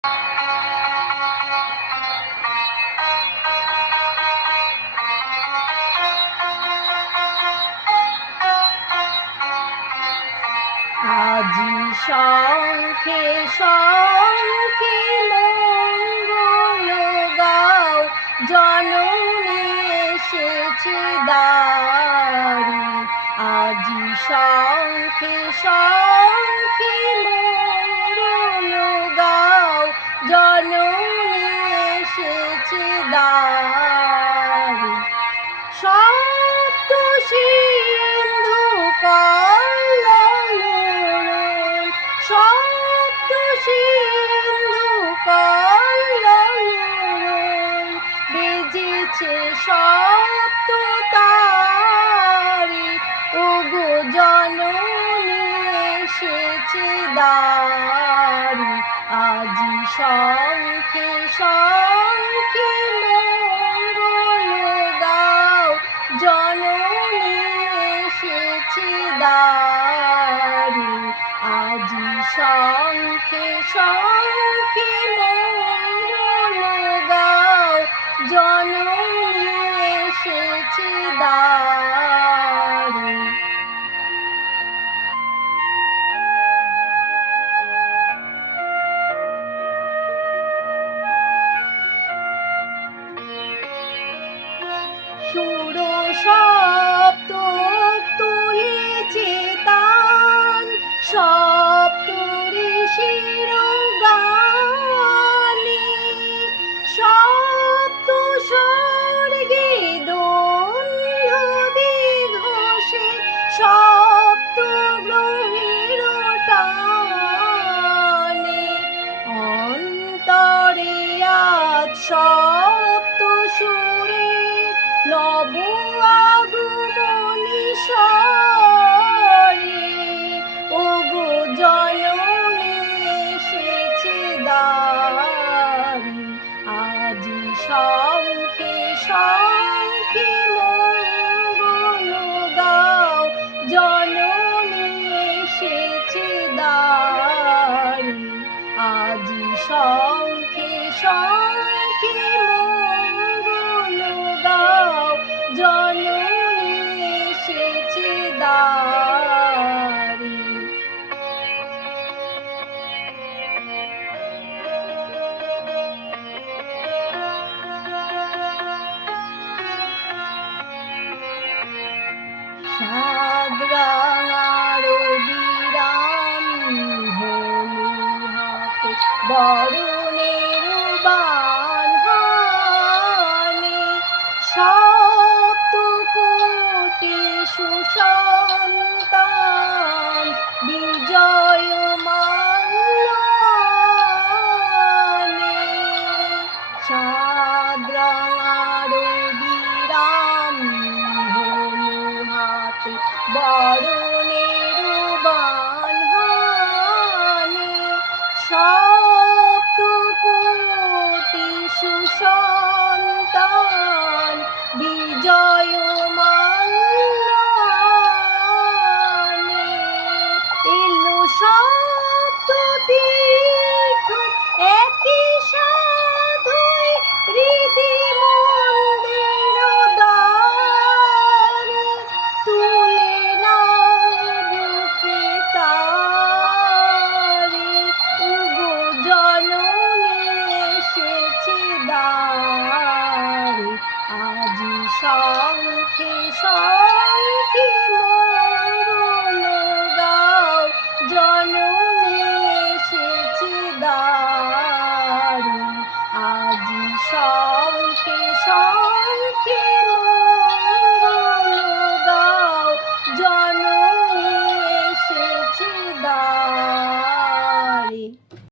আজি শঙ্খে শঙ্খে মঙ্গল গাও, জননী এসেছে দ্বারে। আজি শঙ্খে শঙ্খে মঙ্গল গাও, জননী এসেছে দ্বারে। সপ্ত সিন্ধু কল্লোল, সপ্ত সিন্ধু কল্লোল, বেজেছে সপ্ত তারে। ওগো জননী এসেছে দ্বারে। আজি শঙ্খে শঙ্খে মঙ্গল গাও, জননী এসেছে দ্বারে। আজি শঙ্খে শঙ্খে মঙ্গল গাও, জননী এসেছে দ্বারে। সুর সপ্ত তুলেছে তান, সপ্ত ঋষির গানে। সপ্ত স্বর্গে দোলবে ঘোষে, সপ্ত গ্রহের টানে। অন্তরে আজ সপ্ত সুরে নব আগমনী স্বরে। ওগো জননী এসেছে দ্বারে। আজি শঙ্খে শঙ্খে মঙ্গল গাও, জননী এসেছে দ্বারে। আজি শঙ্খে শঙ্খে মঙ্গল গাও, জননী এসেছে দ্বারে। সাদরাঙার বিরাম ধনু হাতে, বরণের বাণ হানে। সপ্ত কোটি সুসন্তান বিজয় মাল্যনে। সাদরাঙার বিরাম ধনু হাতে, বরণের বাণ হানে। সপ্ত কোটি সুসন্তান বিজয় মাল্যনে। এলো সপ্ত তীর্থ একই সাধুই, হৃদি মন্দির দ্বারে। তুলে নাও বুকে তারে, ওগো জননী এসেছে দ্বারে। আজি শঙ্খে শঙ্খে